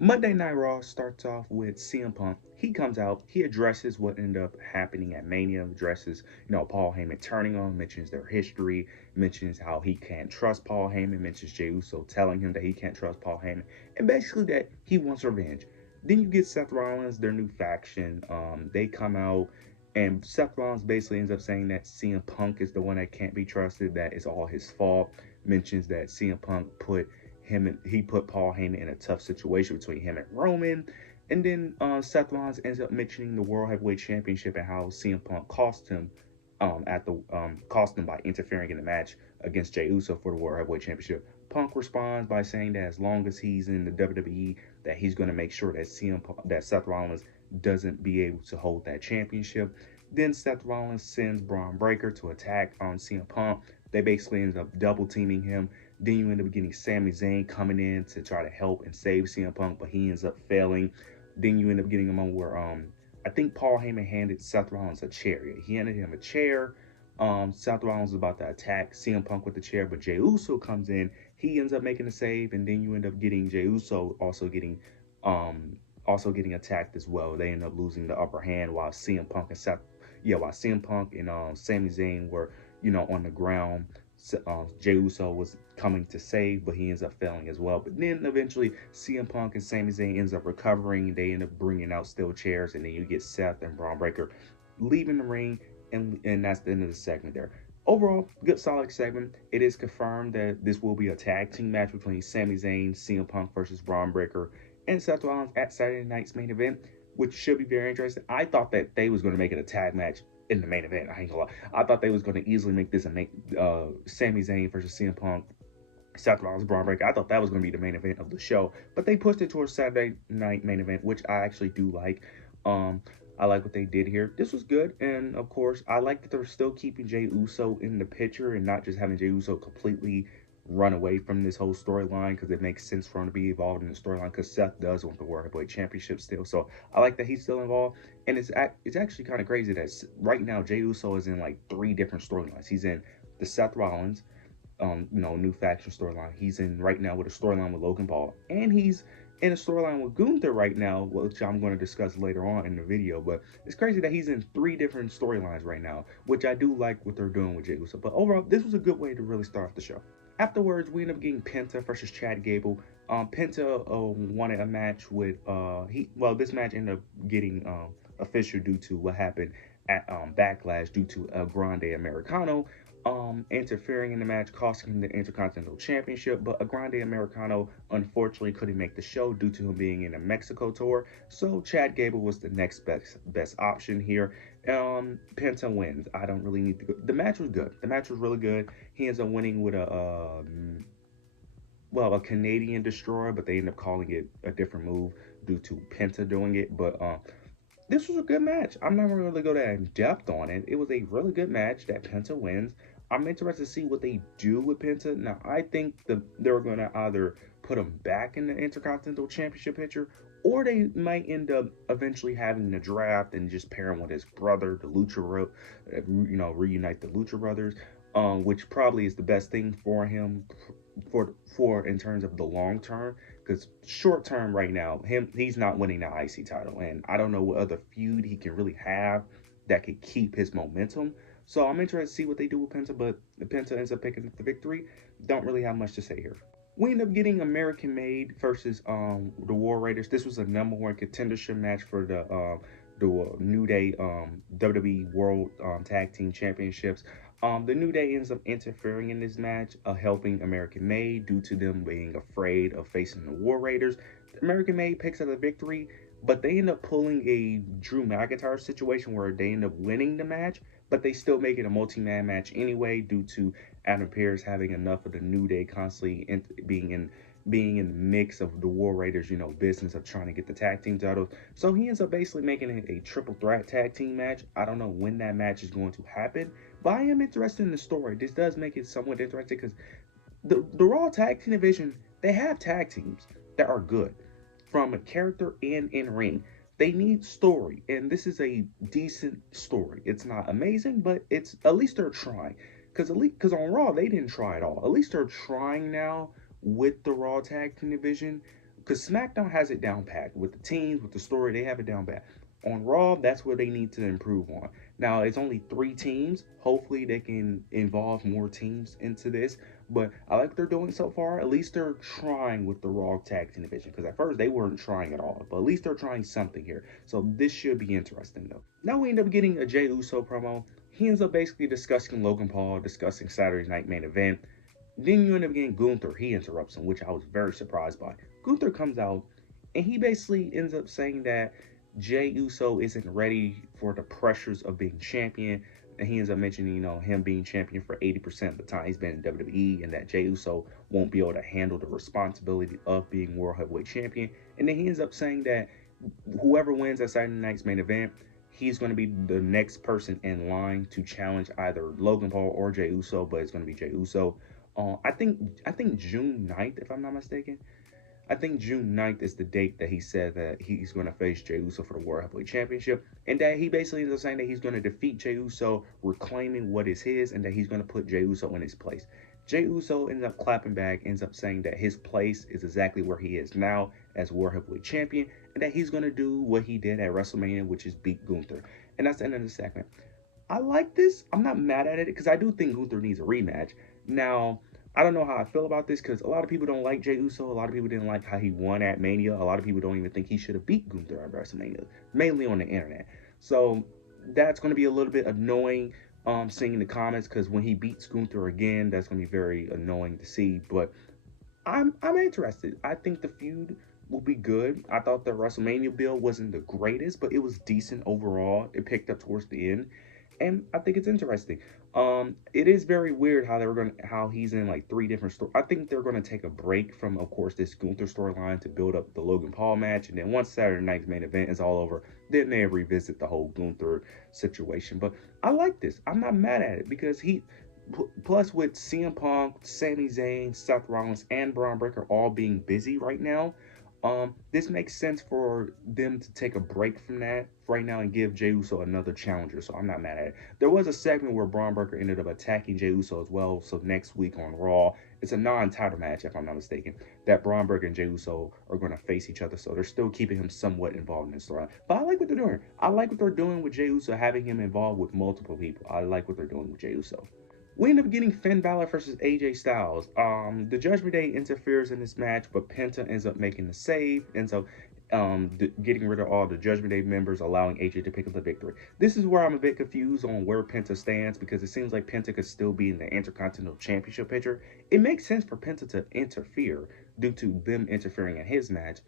Monday Night Raw starts off with CM Punk. He comes out, he addresses what ended up happening at Mania, addresses, Paul Heyman turning on him, mentions their history, mentions how he can't trust Paul Heyman, mentions Jey Uso telling him that he can't trust Paul Heyman, and basically that he wants revenge. Then you get Seth Rollins, their new faction. They come out, and Seth Rollins basically ends up saying that CM Punk is the one that can't be trusted, that it's all his fault. Mentions that CM Punk put Paul Heyman in a tough situation between him and Roman. And then Seth Rollins ends up mentioning the World Heavyweight Championship and how CM Punk cost him by interfering in the match against Jey Uso for the World Heavyweight Championship. Punk responds by saying that as long as he's in the WWE, that he's going to make sure that Seth Rollins doesn't be able to hold that championship. Then Seth Rollins sends Braun Breaker to attack on CM Punk. They basically end up double teaming him. Then you end up getting Sami Zayn coming in to try to help and save CM Punk, but he ends up failing. Then you end up getting a moment where I think Paul Heyman handed Seth Rollins a chair. He handed him a chair. Seth Rollins is about to attack CM Punk with the chair, but Jey Uso comes in. He ends up making a save, and then you end up getting Jey Uso also getting attacked as well. They end up losing the upper hand while CM Punk and Sami Zayn were on the ground. Jey Uso was coming to save, but he ends up failing as well. But then eventually CM Punk and Sami Zayn ends up recovering. They end up bringing out steel chairs, and then you get Seth and Braun Breaker leaving the ring, and that's the end of the segment there. Overall, good solid segment. It is confirmed that this will be a tag team match between Sami Zayn, CM Punk versus Braun Breaker, and Seth Rollins at Saturday night's main event, which should be very interesting. I thought that they was going to make it a tag match in the main event. I ain't gonna lie. I thought they was going to easily make this Sami Zayn versus CM Punk, Seth Rollins, Braun Breaker. I thought that was going to be the main event of the show, but they pushed it towards Saturday night main event, which I actually do like. Um, I like what they did here. This was good, and of course, I like that they're still keeping Jey Uso in the picture and not just having Jey Uso completely run away from this whole storyline, because it makes sense for him to be involved in the storyline, because Seth does want the World Heavyweight Championship still. So I like that he's still involved, and it's actually kind of crazy that right now Jey Uso is in like 3 different storylines. He's in the Seth Rollins, new faction storyline. He's in right now with a storyline with Logan Paul, and he's in a storyline with Gunther right now, which I'm going to discuss later on in the video. But it's crazy that he's in 3 different storylines right now, which I do like what they're doing with Jey Uso. But overall, this was a good way to really start off the show. Afterwards, we end up getting Penta versus Chad Gable. Penta wanted a match with this match ended up getting official due to what happened at Backlash due to El Grande Americano interfering in the match, costing him the Intercontinental Championship. But a Grande Americano unfortunately couldn't make the show due to him being in a Mexico tour. So Chad Gable was the next best option here. Penta wins. I don't really need to go. The match was good. The match was really good. He ends up winning with a Canadian destroyer, but they end up calling it a different move due to Penta doing it. But this was a good match. I'm not going to really go that in depth on it. It was a really good match that Penta wins. I'm interested to see what they do with Penta. Now, I think they're going to either put him back in the Intercontinental Championship picture, or they might end up eventually having the draft and just pair him with his brother, the reunite the Lucha Brothers, which probably is the best thing for him for in terms of the long term. Because short term right now, he's not winning the IC title, and I don't know what other feud he can really have that could keep his momentum. So I'm interested to see what they do with Penta, but Penta ends up picking up the victory. Don't really have much to say here. We end up getting American Made versus the War Raiders. This was a #1 contendership match for the New Day WWE World Tag Team Championships. The New Day ends up interfering in this match, helping American Made due to them being afraid of facing the War Raiders. American Made picks up the victory, but they end up pulling a Drew McIntyre situation where they end up winning the match, but they still make it a multi-man match anyway due to Adam Pearce having enough of the New Day constantly being in the mix of the War Raiders, business of trying to get the tag team titles. So he ends up basically making it a triple threat tag team match. I don't know when that match is going to happen, but I am interested in the story. This does make it somewhat interesting because the Raw tag team division, they have tag teams that are good from a character and in ring. They need story, and this is a decent story. It's not amazing, but it's at least they're trying. Because on Raw they didn't try at all. At least they're trying now with the Raw tag team division. Because SmackDown has it down packed with the teams, with the story, they have it down pat. On Raw, that's where they need to improve on. Now, it's only 3 teams. Hopefully, they can involve more teams into this. But I like what they're doing so far. At least they're trying with the Raw Tag Team Division. Because at first, they weren't trying at all. But at least they're trying something here. So this should be interesting, though. Now we end up getting a Jey Uso promo. He ends up basically discussing Logan Paul, discussing Saturday Night Main Event. Then you end up getting Gunther. He interrupts him, which I was very surprised by. Gunther comes out, and he basically ends up saying that Jey Uso isn't ready for the pressures of being champion. And he ends up mentioning, him being champion for 80% of the time he's been in WWE, and that Jey Uso won't be able to handle the responsibility of being World Heavyweight Champion. And then he ends up saying that whoever wins at Saturday Night's Main Event, he's going to be the next person in line to challenge either Logan Paul or Jey Uso, but it's going to be Jey Uso. I think June 9th, if I'm not mistaken. I think June 9th is the date that he said that he's going to face Jey Uso for the World Heavyweight Championship. And that he basically is saying that he's going to defeat Jey Uso, reclaiming what is his, and that he's going to put Jey Uso in his place. Jey Uso ends up clapping back, ends up saying that his place is exactly where he is now as World Heavyweight Champion, and that he's going to do what he did at WrestleMania, which is beat Gunther. And that's the end of the segment. I like this. I'm not mad at it because I do think Gunther needs a rematch. Now, I don't know how I feel about this because a lot of people don't like Jey Uso. A lot of people didn't like how he won at Mania. A lot of people don't even think he should have beat Gunther at WrestleMania, mainly on the internet. So that's going to be a little bit annoying seeing the comments because when he beats Gunther again, that's going to be very annoying to see. But I'm interested. I think the feud will be good. I thought the WrestleMania build wasn't the greatest, but it was decent overall. It picked up towards the end, and I think it's interesting. It is very weird how he's in like 3 different stories. I think they're gonna take a break from, of course, this Gunther storyline to build up the Logan Paul match, and then once Saturday Night's Main Event is all over, then they revisit the whole Gunther situation. But I like this. I'm not mad at it because plus with CM Punk, Sami Zayn, Seth Rollins, and Braun Breaker all being busy right now, this makes sense for them to take a break from that right now and give Jey Uso another challenger. So I'm not mad at it. There was a segment where Braun Breaker ended up attacking Jey Uso as well. So next week on Raw, it's a non-title match, if I'm not mistaken, that Braun Breaker and Jey Uso are going to face each other. So they're still keeping him somewhat involved in this storyline. But I like what they're doing. I like what they're doing with Jey Uso, having him involved with multiple people. I like what they're doing with Jey Uso. We end up getting Finn Balor versus AJ Styles. The Judgment Day interferes in this match, but Penta ends up making the save, and so getting rid of all the Judgment Day members, allowing AJ to pick up the victory. This is where I'm a bit confused on where Penta stands because it seems like Penta could still be in the Intercontinental Championship picture. It makes sense for Penta to interfere due to them interfering in his match.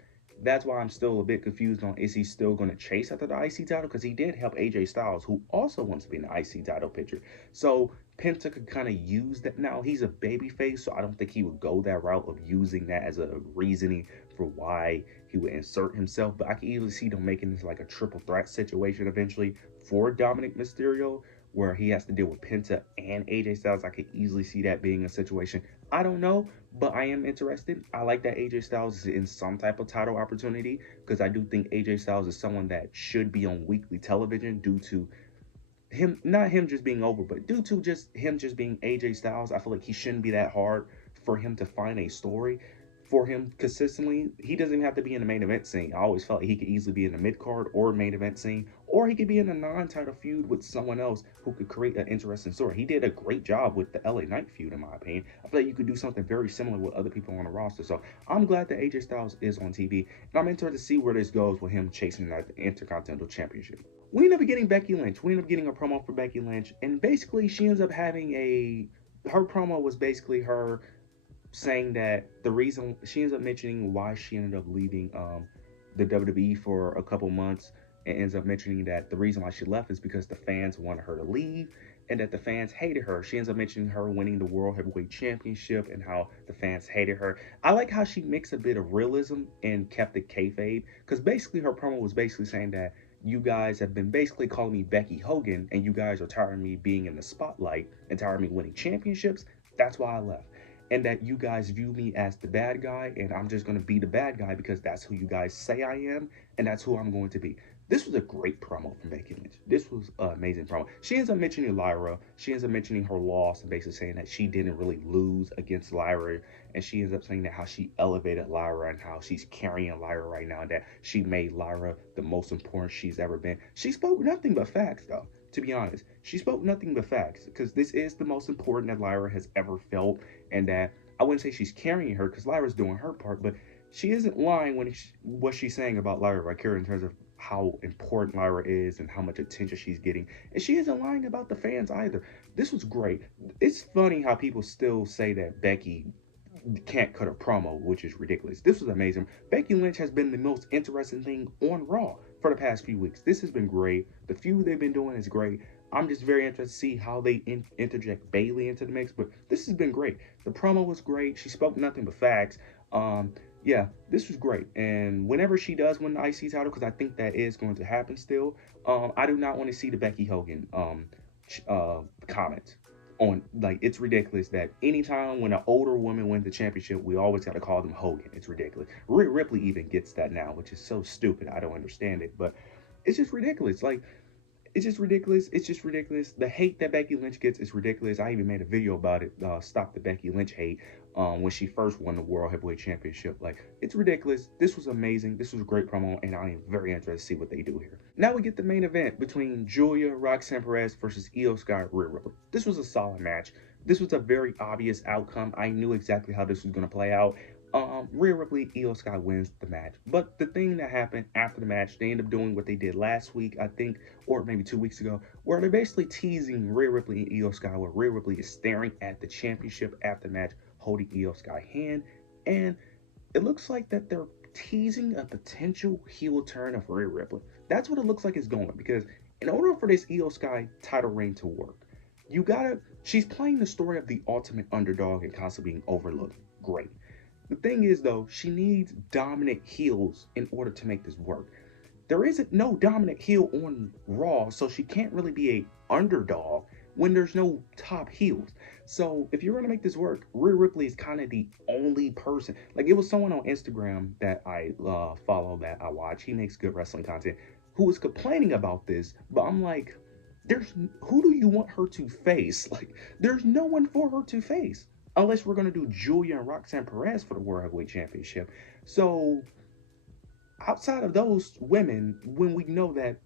That's why I'm still a bit confused on is he still going to chase after the IC title because he did help AJ Styles, who also wants to be in the IC title picture. So Penta could kind of use that. Now he's a babyface, so I don't think he would go that route of using that as a reasoning for why he would insert himself. But I can easily see them making this like a triple threat situation eventually for Dominic Mysterio, where he has to deal with Penta and AJ Styles. I could easily see that being a situation. I don't know, but I am interested. I like that AJ Styles is in some type of title opportunity because I do think AJ Styles is someone that should be on weekly television due to him, not him just being over, but due to just him just being AJ Styles. I feel like he shouldn't be that hard for him to find a story for him consistently. He doesn't even have to be in the main event scene. I always felt like he could easily be in the mid-card or main event scene, or he could be in a non-title feud with someone else who could create an interesting story. He did a great job with the LA Knight feud, in my opinion. I feel like you could do something very similar with other people on the roster. So I'm glad that AJ Styles is on TV, and I'm interested to see where this goes with him chasing that Intercontinental Championship. We end up getting Becky Lynch. We end up getting a promo for Becky Lynch, and basically she ends up having her promo was basically her saying that the reason she ends up mentioning why she ended up leaving the WWE for a couple months, and ends up mentioning that the reason why she left is because the fans wanted her to leave and that the fans hated her. She ends up mentioning her winning the World Heavyweight Championship and how the fans hated her. I like how she mixed a bit of realism and kept it kayfabe, because basically her promo was basically saying that you guys have been basically calling me Becky Hogan and you guys are tired of me being in the spotlight and tired of me winning championships. That's why I left. and that you guys view me as the bad guy, and I'm just gonna be the bad guy because that's who you guys say I am, and that's who I'm going to be. This was a great promo from Becky Lynch. This was an amazing promo. She ends up mentioning Lyra. She ends up mentioning her loss and basically saying that she didn't really lose against Lyra. And she ends up saying that how she elevated Lyra and how she's carrying Lyra right now, and that she made Lyra the most important she's ever been. She spoke nothing but facts, though, to be honest. She spoke nothing but facts because this is the most important that Lyra has ever felt. And that I wouldn't say she's carrying her because Lyra's doing her part, but she isn't lying when what she's saying about Lyra Valkyria in terms of how important Lyra is and how much attention she's getting. And she isn't lying about the fans either. This was great. It's funny how people still say that Becky can't cut a promo, which is ridiculous. This was amazing. Becky Lynch has been the most interesting thing on Raw for the past few weeks. This has been great. The feud they've been doing is great. I'm just very interested to see how they interject Bayley into the mix, but this has been great. The promo was great. She spoke nothing but facts. Yeah, this was great. And whenever she does win the IC title, because I think that is going to happen still, I do not want to see the Becky Hogan comments on, like, it's ridiculous that anytime when an older woman wins the championship, we always got to call them Hogan. It's ridiculous. Rhea Ripley even gets that now, which is so stupid. I don't understand it, but it's just ridiculous. Like, it's just ridiculous. It's just ridiculous. The hate that Becky Lynch gets is ridiculous. I even made a video about it. Stop the Becky Lynch hate. When she first won the World Heavyweight Championship. Like, it's ridiculous. This was amazing. This was a great promo, and I am very interested to see what they do here. Now we get the main event between Julia Roxanne Perez versus Io Sky Rhea Ripley. This was a solid match. This was a very obvious outcome. I knew exactly how this was going to play out. Rhea Ripley, Io Sky wins the match. But the thing that happened after the match, they end up doing what they did last week, I think, or maybe 2 weeks ago, where they're basically teasing Rhea Ripley and Io Sky, where Rhea Ripley is staring at the championship after the match, holding Io Sky's hand, and it looks like that they're teasing a potential heel turn of Rhea Ripley. That's what it looks like it's going, because in order for this Io Sky title reign to work, she's playing the story of the ultimate underdog and constantly being overlooked. Great. The thing is, though, she needs dominant heels in order to make this work. There isn't no dominant heel on Raw, so she can't really be a underdog when there's no top heels. So if you're going to make this work, Rhea Ripley is kind of the only person. Like, it was someone on Instagram that I follow, that I watch. He makes good wrestling content, who was complaining about this, but I'm like, who do you want her to face? Like, there's no one for her to face. Unless we're going to do Julia and Roxanne Perez for the World Heavyweight Championship. So, outside of those women, when we know that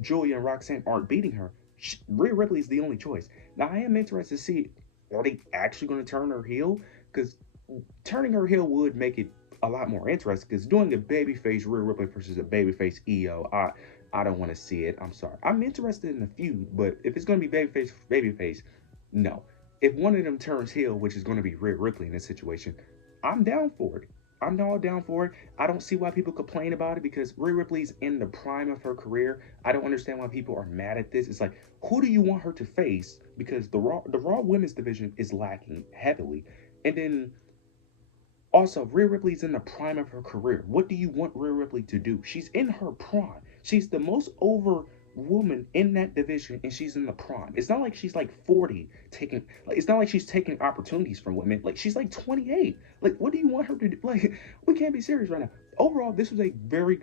Julia and Roxanne aren't beating her, Rhea Ripley is the only choice. Now, I am interested to see, are they actually going to turn her heel? Because turning her heel would make it a lot more interesting. Because doing a babyface Rhea Ripley versus a babyface Io, I don't want to see it. I'm sorry. I'm interested in the feud, but if it's going to be babyface, no. If one of them turns heel, which is going to be Rhea Ripley in this situation, I'm down for it. I'm all down for it. I don't see why people complain about it, because Rhea Ripley's in the prime of her career. I don't understand why people are mad at this. It's like, who do you want her to face? Because the Raw women's division is lacking heavily. And then also, Rhea Ripley's in the prime of her career. What do you want Rhea Ripley to do? She's in her prime. She's the most over woman in that division, and she's in the prime. It's not like she's like 40 it's not like she's taking opportunities from women. Like, she's like 28. Like, what do you want her to do? Like, we can't be serious right now. Overall, this was a really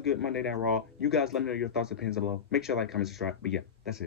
good Monday Night Raw. You guys let me know your thoughts and opinions below. Make sure to like, comment, subscribe. But yeah, that's it.